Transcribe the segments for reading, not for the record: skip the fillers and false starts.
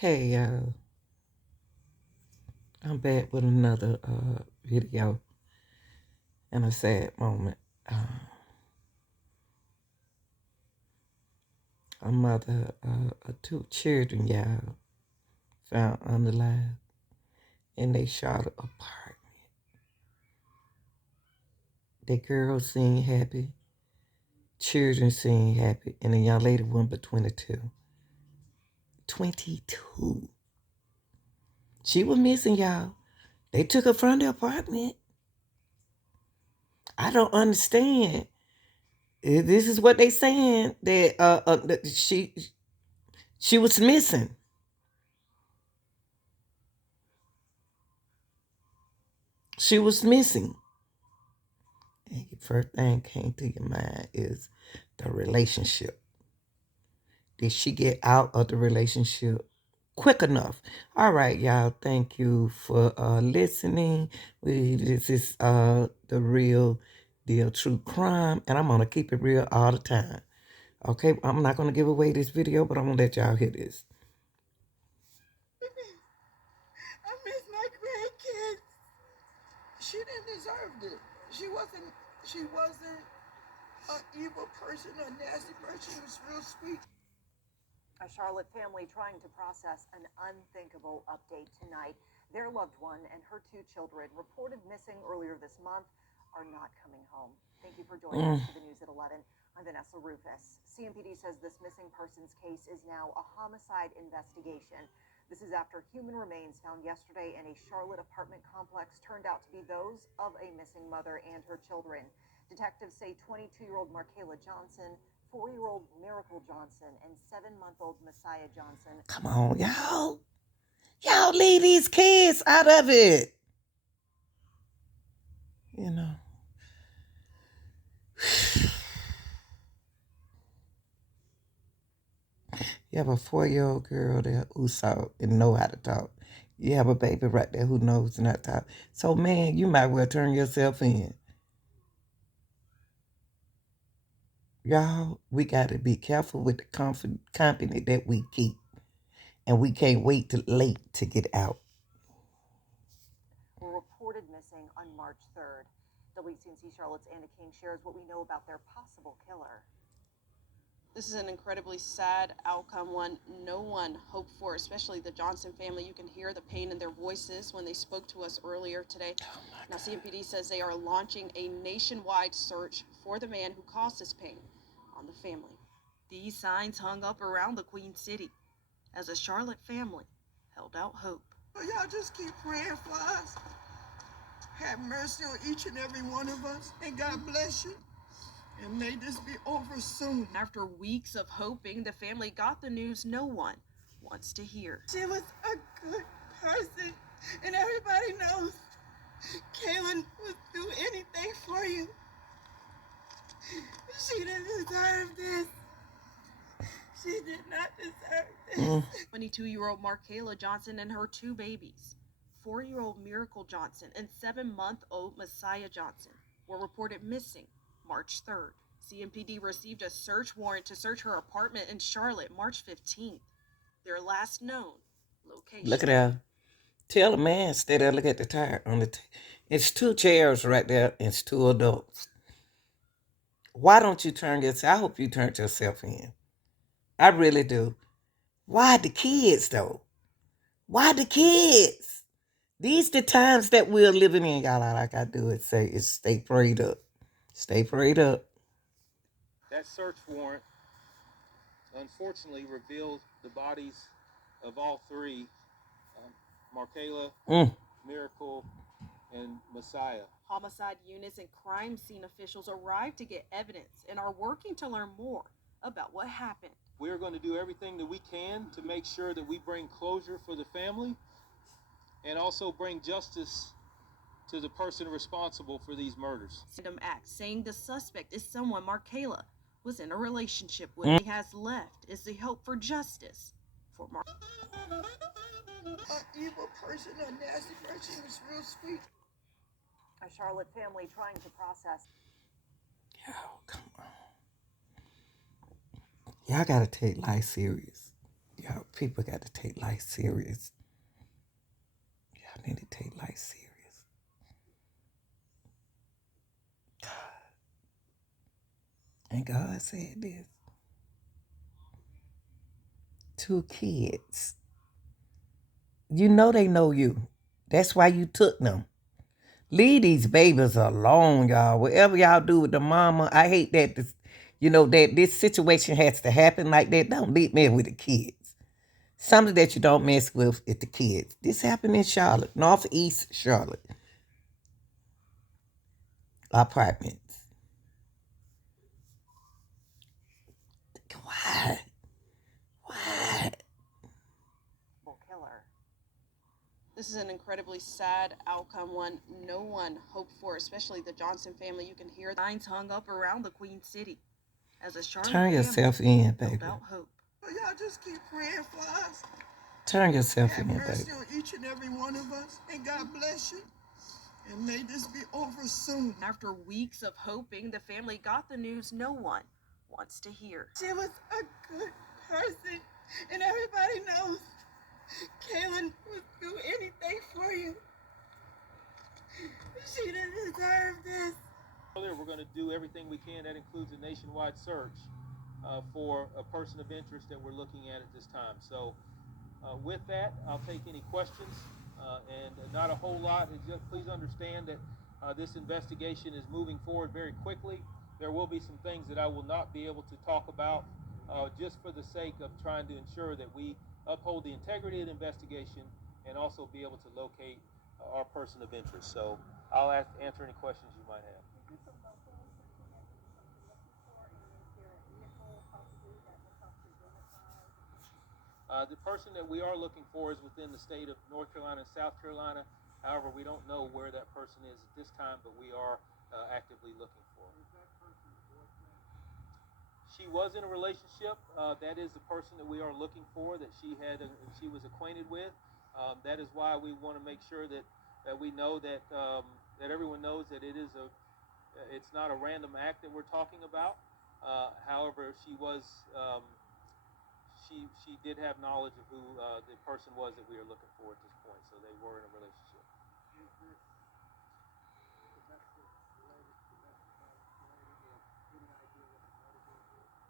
Hey, I'm back with another video and a sad moment. A mother of two children, y'all, found unalive in they shot apartment. The girls seemed happy, children seemed happy, and the young lady went but 22. 22. She was missing, y'all. They took her from the apartment. I don't understand. This is what they saying that she was missing. She was missing. And the first thing came to your mind is the relationship. Did she get out of the relationship quick enough? All right, y'all. Thank you for listening. This is the real deal, true crime, and I'm gonna keep it real all the time. Okay, I'm not gonna give away this video, but I'm gonna let y'all hear this. I miss my grandkids. She didn't deserve it. She wasn't an evil person, a nasty person. She was real sweet. A Charlotte family trying to process an unthinkable update tonight. Their loved one and her two children, reported missing earlier this month, are not coming home. Thank you for joining us for the news at 11. I'm Vanessa Rufus. CMPD says this missing persons case is now a homicide investigation. This is after human remains found yesterday in a Charlotte apartment complex turned out to be those of a missing mother and her children. Detectives say 22-year-old Markayla Johnson, 4-year-old Miracle Johnson, and 7-month-old Messiah Johnson. Come on, y'all. Y'all leave these kids out of it. You know. You have a 4-year-old girl there who saw and know how to talk. You have a baby right there who knows not to talk. So, man, you might well turn yourself in. Y'all, we got to be careful with the company that we keep. And we can't wait till late to get out. Were reported missing on March 3rd. WCNC Charlotte's Anna King shares what we know about their possible killer. This is an incredibly sad outcome, one no one hoped for, especially the Johnson family. You can hear the pain in their voices when they spoke to us earlier today. Now, CMPD says they are launching a nationwide search for the man who caused this pain on the family. These signs hung up around the Queen City as a Charlotte family held out hope. But y'all just keep praying for us. Have mercy on each and every one of us, and God bless you. And may this be over soon. After weeks of hoping, the family got the news no one wants to hear. She was a good person, and everybody knows Kaylin would do anything for you. She didn't deserve this. She did not deserve this. 22-year-old Markayla Johnson and her two babies, 4-year-old Miracle Johnson and 7-month-old Messiah Johnson, were reported missing March 3rd. CMPD received a search warrant to search her apartment in Charlotte March 15th. Their last known location. Look at her. Tell the man, stay there, look at the tire on the it's 2 chairs right there, and it's 2 adults. Why don't you turn yourself? I hope you turned yourself in. I really do. Why the kids, though? Why the kids? These the times that we're living in, y'all. All I gotta do is say is stay prayed up. Stay prayed up. That search warrant unfortunately revealed the bodies of all three, Markayla, Miracle, and Messiah. Homicide units and crime scene officials arrived to get evidence and are working to learn more about what happened. We're going to do everything that we can to make sure that we bring closure for the family and also bring justice to the person responsible for these murders. Random act saying the suspect is someone Markayla was in a relationship with. He has left is the hope for justice for An evil person, a nasty person. She was real sweet. A Charlotte family trying to process. Yo, come on. Y'all gotta take life serious. Y'all, people got to take life serious. Y'all need to take life serious. And God said this. 2 kids. You know they know you. That's why you took them. Leave these babies alone, y'all. Whatever y'all do with the mama, I hate that this, that this situation has to happen like that. Don't leave me with the kids. Something that you don't mess with is the kids. This happened in Charlotte, Northeast Charlotte. Apartments. Why? Why? Killer. This is an incredibly sad outcome, one no one hoped for, especially the Johnson family. You can hear signs hung up around the Queen City as a Charlotte Turn family yourself in, held baby. out hope. So y'all just keep praying for us. Turn yourself Have in, mercy baby. on each and every one of us, and God bless you. And may this be over soon. After weeks of hoping, the family got the news no one wants to hear. She was a good person, and everybody knows Kaylin would do anything for you. She didn't deserve this. Earlier, we're going to do everything we can. That includes a nationwide search for a person of interest that we're looking at this time. So with that, I'll take any questions, and not a whole lot. Just please understand that this investigation is moving forward very quickly. There will be some things that I will not be able to talk about just for the sake of trying to ensure that we uphold the integrity of the investigation and also be able to locate our person of interest. So I'll answer any questions you might have. The person that we are looking for is within the state of North Carolina and South Carolina. However, we don't know where that person is at this time, but we are actively looking for her. She was in a relationship. That is the person that we are looking for, that she was acquainted with. That is why we want to make sure that we know that that everyone knows that it's not a random act that we're talking about. However, she did have knowledge of who the person was that we are looking for at this point, so they were in a relationship.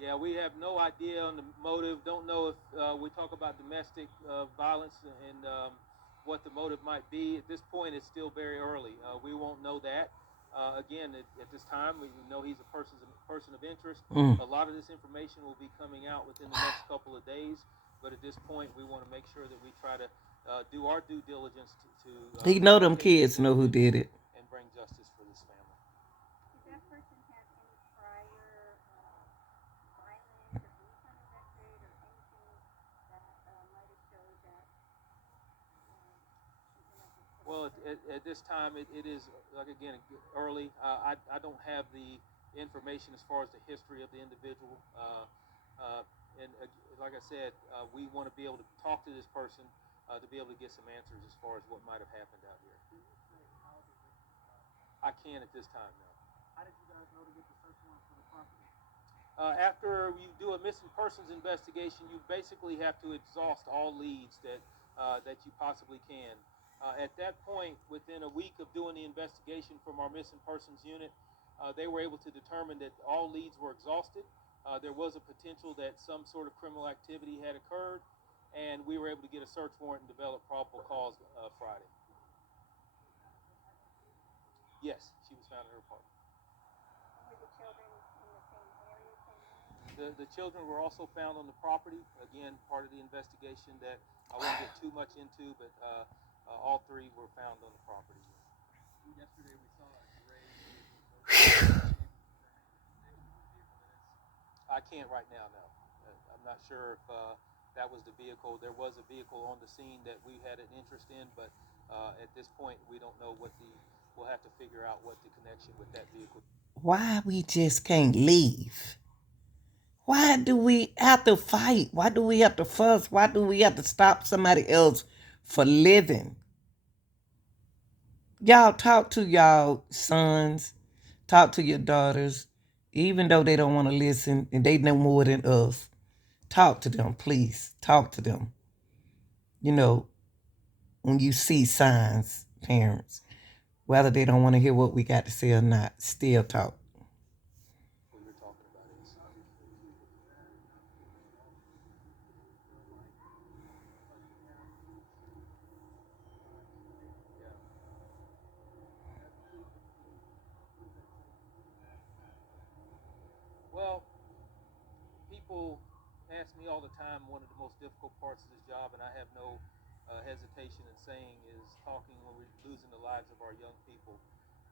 Yeah, we have no idea on the motive. Don't know if we talk about domestic violence and what the motive might be. At this point, it's still very early. We won't know that. Again, at this time, we know he's a person of interest. A lot of this information will be coming out within the next couple of days. But at this point, we want to make sure that we try to do our due diligence to He know them kids know who did it. and bring justice for this family. Did that person have any prior violence or any kind of record or anything that might have showed that Well, at this time, it is, like, again, early. I don't have the information as far as the history of the individual. And like I said, we want to be able to talk to this person to be able to get some answers as far as what might have happened out here. I can't at this time, no. How did you guys know to get the search warrant for the property? After you do a missing persons investigation, you basically have to exhaust all leads that you possibly can. At that point, within a week of doing the investigation from our missing persons unit, they were able to determine that all leads were exhausted. There was a potential that some sort of criminal activity had occurred, and we were able to get a search warrant and develop probable cause Friday. Yes, she was found in her apartment. were the children in the same area? The children were also found on the property. Again, part of the investigation that I won't get too much into, but all three were found on the property. Yesterday we saw a gray. I can't right now, no. I'm not sure if that was the vehicle. There was a vehicle on the scene that we had an interest in, but at this point we don't know we'll have to figure out what the connection with that vehicle. Why we just can't leave? Why do we have to fight? Why do we have to fuss? Why do we have to stop somebody else for living? Y'all talk to y'all sons, talk to your daughters, even though they don't want to listen and they know more than us. Talk to them, please. Talk to them. You know, when you see signs, parents, whether they don't want to hear what we got to say or not, still talk. What you're talking about is. Yeah. Well, people ask me all the time. One of the most difficult parts of this job, and I have no hesitation in saying, is talking when we're losing the lives of our young people.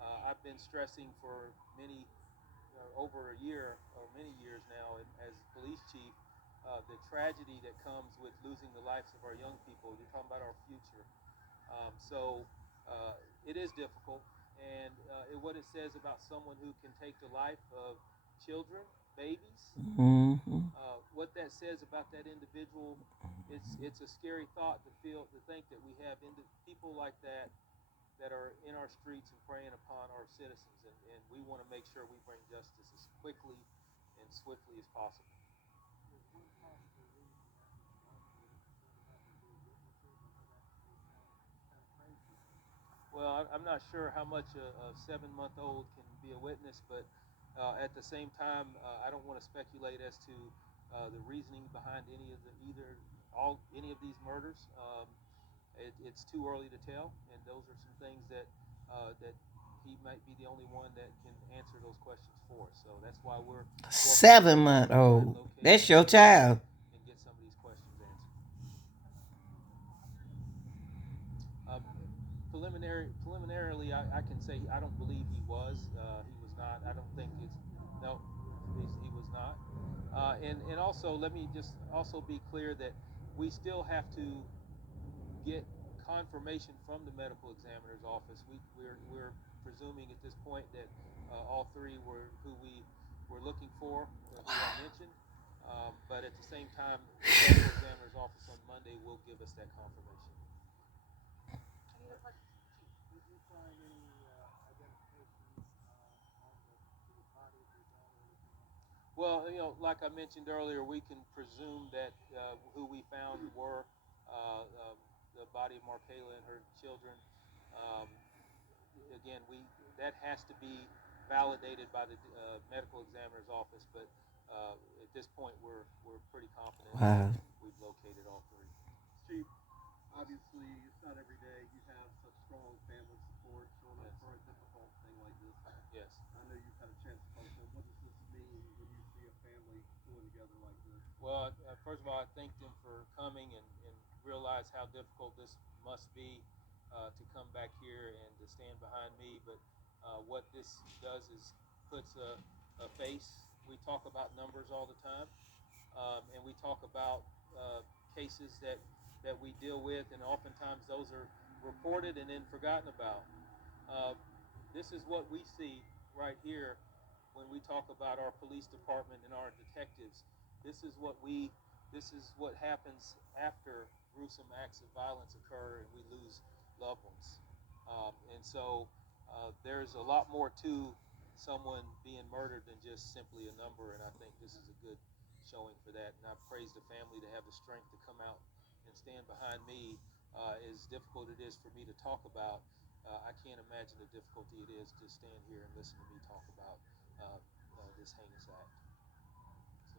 I've been stressing for many over a year or many years now, and as police chief, the tragedy that comes with losing the lives of our young people. You're talking about our future. So it is difficult, and what it says about someone who can take the life of children, babies, Mm-hmm. what that says about that individual, it's a scary thought to think that we have people like that are in our streets and preying upon our citizens, and we want to make sure we bring justice as quickly and swiftly as possible. Well, I'm not sure how much a 7-month-old can be a witness, but at the same time, I don't want to speculate as to the reasoning behind any of these murders. It's too early to tell, and those are some things that he might be the only one that can answer those questions for us. So that's why we're working Seven together month to try and old. locate That's that your individual child. and get some of these questions answered. Uh, preliminarily, I can say I don't believe he was. He was not. I don't think it's no. He was not. And also, let me just also be clear that we still have to get confirmation from the medical examiner's office. We're presuming at this point that all three were who we were looking for, who I mentioned. But at the same time, the medical examiner's office on Monday will give us that confirmation. Well, like I mentioned earlier, we can presume that who we found were the body of Markayla and her children. Um, Again, we that has to be validated by the medical examiner's office, but at this point, we're pretty confident that Wow. we've located all three. Chief, obviously, it's not every day you have such strong family support showing up Yes. for a difficult thing like this. Yes. I know you've had a chance to talk to them. What does this mean when you see a family pulling together like this? Well, first of all, I thank them for coming and realize how difficult this must be to come back here and to stand behind me. But what this does is puts a face. We talk about numbers all the time, and we talk about cases that we deal with, and oftentimes those are reported and then forgotten about. Uh, this is what we see right here when we talk about our police department and our detectives. This is what we this is what happens after gruesome acts of violence occur and we lose loved ones. And so there's a lot more to someone being murdered than just simply a number. And I think this is a good showing for that. And I praise the family to have the strength to come out and stand behind me. As difficult it is for me to talk about, I can't imagine the difficulty it is to stand here and listen to me talk about this heinous